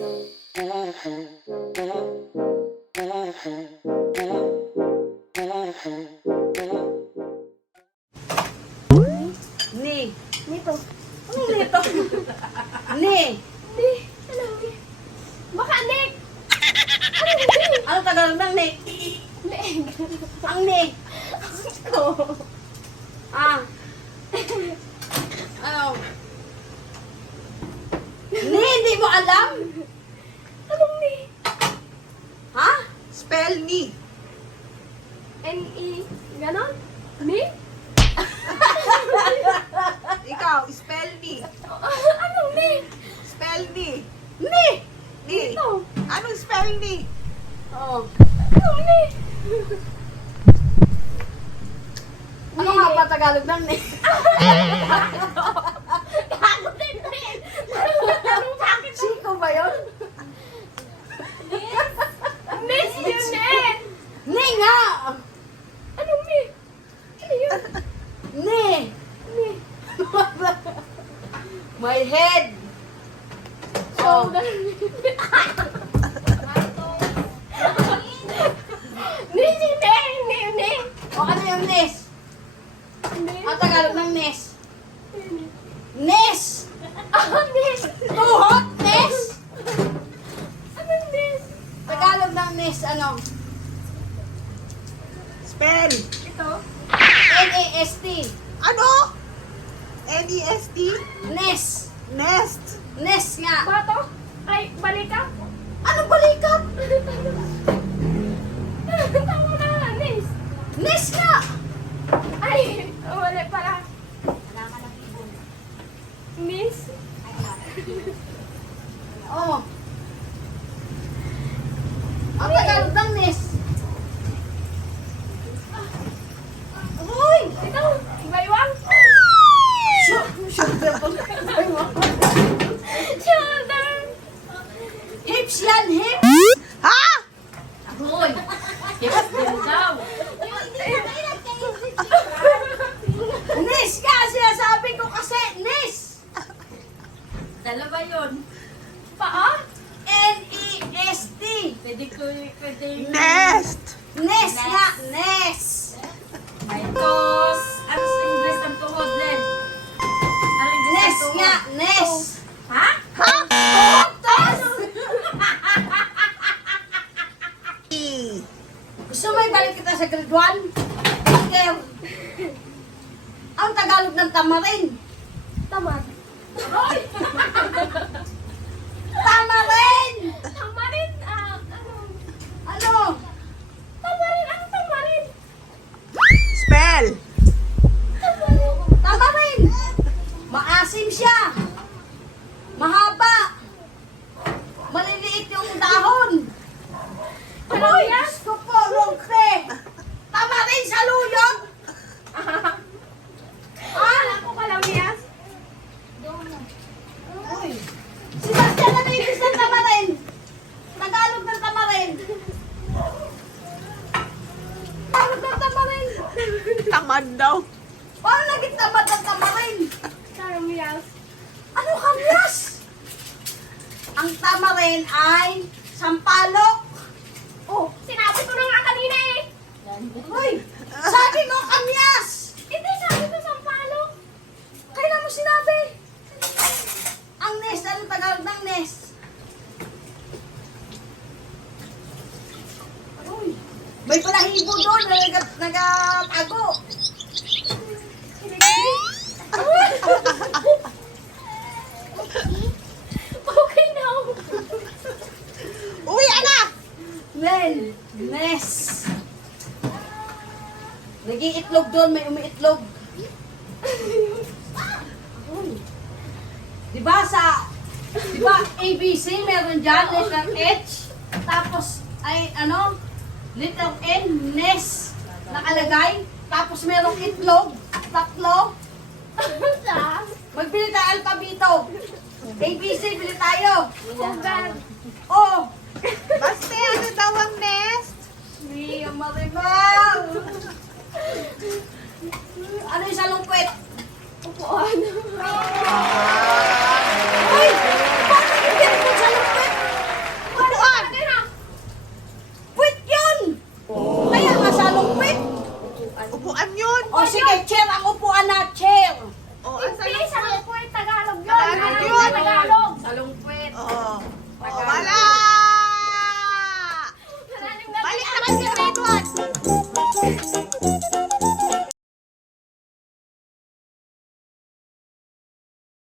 Ni. Nito. Anong nito? Ni. Di. Ano? Baka Nick. Ano Tagalog ng ni? Nick. Ang ni. Ko. Ah. Ano? Ni, hindi mo alam? Anong ni? Ha? Spell ni. N-E. Ganon? Ni? Ikaw, spell ni. Anong ni? Spell ni. Ni. Ni. Ito. Anong spell ni? Oh. Anong ni? Ano nga ba Tagalog ng ni? Gago din rin. Tanong sa akin. Chico ba yun? Miss yun eh. Ni nga! Anong ni? Ano yun? Ni. Ni. My head. Oh. Ni si Ni. Ni. Ni. O ano yung Nes? Ni. Ang Tagalog ng Nes? Nes! Nes. Tuhot! Nes! Anong Nes? Tagalog ng Nes, ano? Spell. Ito. N-A-S-T. Ano? N-E-S-T? Nes. Nest. Nes nga. Bato? Ay, balikan. Anong balikat? Tama na, Nes. Nes nga! Ay, wala pala. Miss? Oh. Ang Tagalog ng Nes. Uy! Ito, baywang? Shoulder. Shoulder. Hips yan, hips! Ha? Uy! Hips din daw. Nes ka! Sinasabi ko kasi, Nes! Dalawa yun. Paa? N-E-S-T. Pwede Nest. Nes nga, Nes. Ay, tos. Ano sa English ang tuhod, Len? Ano yung Nes tuhod? nga, Nes. Ha? Ha? Tos! E. Gusto mo ibalik kita sa grade 1? Teacher. Ang Tagalog ng tamarin. Tamad. Tamarin! Tamarin, Ano? Tamarin, ano tamarin? Spell. Tamarin! Maasim siya. Mahaba. Maliliit yung dahon. Uy, Kalawya? Diyos ko po, Longte. Tamarin sa luyot. Wala ko kalawiyas. Uy, si Bastian na babies ng tamarin. Tagalog ng tamarin. Tagalog ng tamarin. Tamad daw. Paano naging tamad ng tamarin? Kalawiyas. Ano kamyas? Ang tamarin ay sampalok. Oh, sinabi ko na nga kanina eh. Uy, sabi mo kamyas. Hindi, sabi ko sampalo. Kailan mo sinabi? Ang nest, anong Tagalog ng nest? Uy, may palahibo doon na nagatago. Okay na. Uwi, ana. Nen, nest. Nag-iitlog doon, may umiitlog. Uy. Diba ABC meron dyan, letter H, tapos ay ano, letter N, nest, nakalagay, tapos merong itlog, tatlo. Sa? Magbili tayo alpabito. ABC, bili tayo. Hugan. Oh, Basta ano daw ang nest? Mia Maribel. Ano yung salungkwet? Upuan. Uy! Bakit hindi mo salungkwet? Upuan yun. O sige, chair ang upuan na, chair. O, asa